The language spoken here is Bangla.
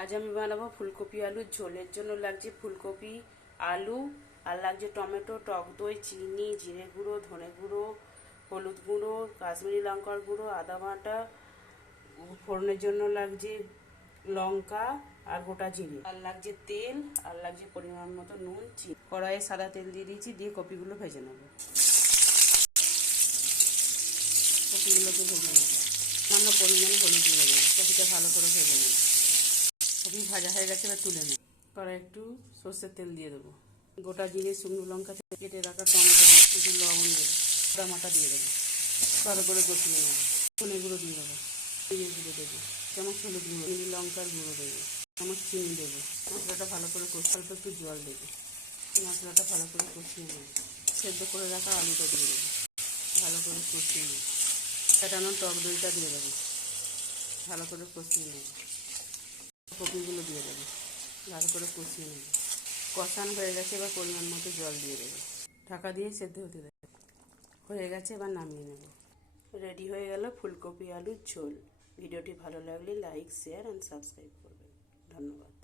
আজ আমি বানাবো ফুলকপি আলুর ঝোলের জন্য লাগছে ফুলকপি, আলু আর লাগছে টমেটো, টক দই, চিনি, জিরে গুঁড়ো, ধনে গুঁড়ো, হলুদ গুঁড়ো, কাশ্মীরি লঙ্কার গুঁড়ো, আদা বাটা, ফোড়নের জন্য লাগছে লঙ্কা আর গোটা জিরে, আর লাগছে তেল, আর লাগছে পরিমাণ মতো নুন, চিনি। কড়াইয়ে সাদা তেল দিয়ে দিয়েছি, দিয়ে কপিগুলো ভেজে নেবো। কপিগুলোকে ভেজে নেবো, সামান্য পরিমাণে হলুদ দিয়ে দেবো। কপিটা ভালো করে ভেজে নেবো। কপি ভাজা হয়ে গেছে, এবার তুলে নেব। কড়াই একটু সর্ষের তেল দিয়ে দেবো। গোটা জিরে, শুকনো লঙ্কা, কেটে রাখা টমেটো, একটু লবণ দেবো, টমাটা দিয়ে দেবো, ভালো করে কষিয়ে নেবো। ধনে গুঁড়ো দিয়ে দেবো, জিরে গুঁড়ো দেবো, চামচ হলুদ গুঁড়ো, লঙ্কার গুঁড়ো দেবো, চামচ চিনি দেবো। মশলাটা ভালো করে অল্প একটু জল দেবো। মশলাটা ভালো করে কষিয়ে নেবো। সেদ্ধ করে রাখা আলুটা দিয়ে দেবো, ভালো করে কষিয়ে নেবো। ফেটানো টক দইটা দিয়ে দেবো, ভালো করে কষিয়ে নেবো। কপিগুলো দিয়ে দেবো, ভালো করে কষিয়ে নেব। কষানো হয়ে গেছে, এবার পরিমাণ মতো জল দিয়ে দেবো। ঢাকা দিয়ে সেদ্ধ হতে দেবো। হয়ে গেছে, এবার নামিয়ে নেব। রেডি হয়ে গেল ফুলকপি আলুর ঝোল। ভিডিওটি ভালো লাগলে লাইক, শেয়ার অ্যান্ড সাবস্ক্রাইব করবেন। ধন্যবাদ।